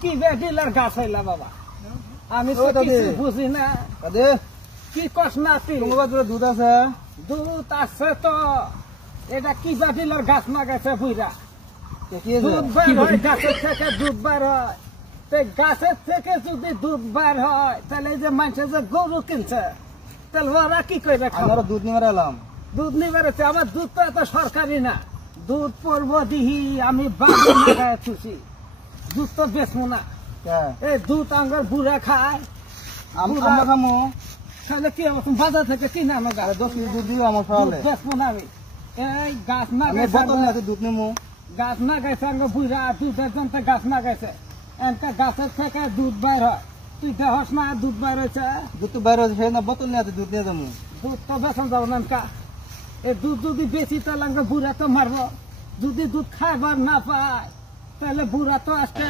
কি বেডিলার গাছ হইলা বাবা আমি তো কিছু বুঝি না কি কস না তুই দুধ আছে দুধ আছে তো এটা কি বেডিলার গাছ না গেছে বুইরা দুধ বার হয় গাছের থেকে দুধ বার হয় গাছের থেকে যদি দুধ বার হয় তাহলে যে মানুষের যে গরু কিনছে তাহলে ওরা কি করে আমরা দুধ নিবার এলাম দুধ নিবার আমার দুধ তো এত সরকারি না দুধ পড়বো দিহি আমি বাড়ি লাগায় খুশি দুধ তো বেচবো না এই দুধ আমার বুড়া খায় আমরা খামো তাহলে কি হবে বাজার থেকে কিনে আমার 10 কেজি দুধ দিও আমার খাওয়ালে বেচবো না আমি এই গাছ না আমি বোতল নিয়ে দুধ নেবো গাছ না গেছে আমার বুড়া দুধের জন্য গাছ না গেছে একটা গাছের থেকে দুধ বাইর হয় তুই দেহস না দুধ বাইর হয়েছে দুধ তো বাইরে হয়েছে না বোতল নিয়ে দুধ নিয়ে যাবো দুধ তো বেচন যাবো না এই দুধ যদি বেশি তাহলে আমাকে বুড়া তো মারবো যদি দুধ খাইবার না পায় তাহলে বুড়া তো আজকে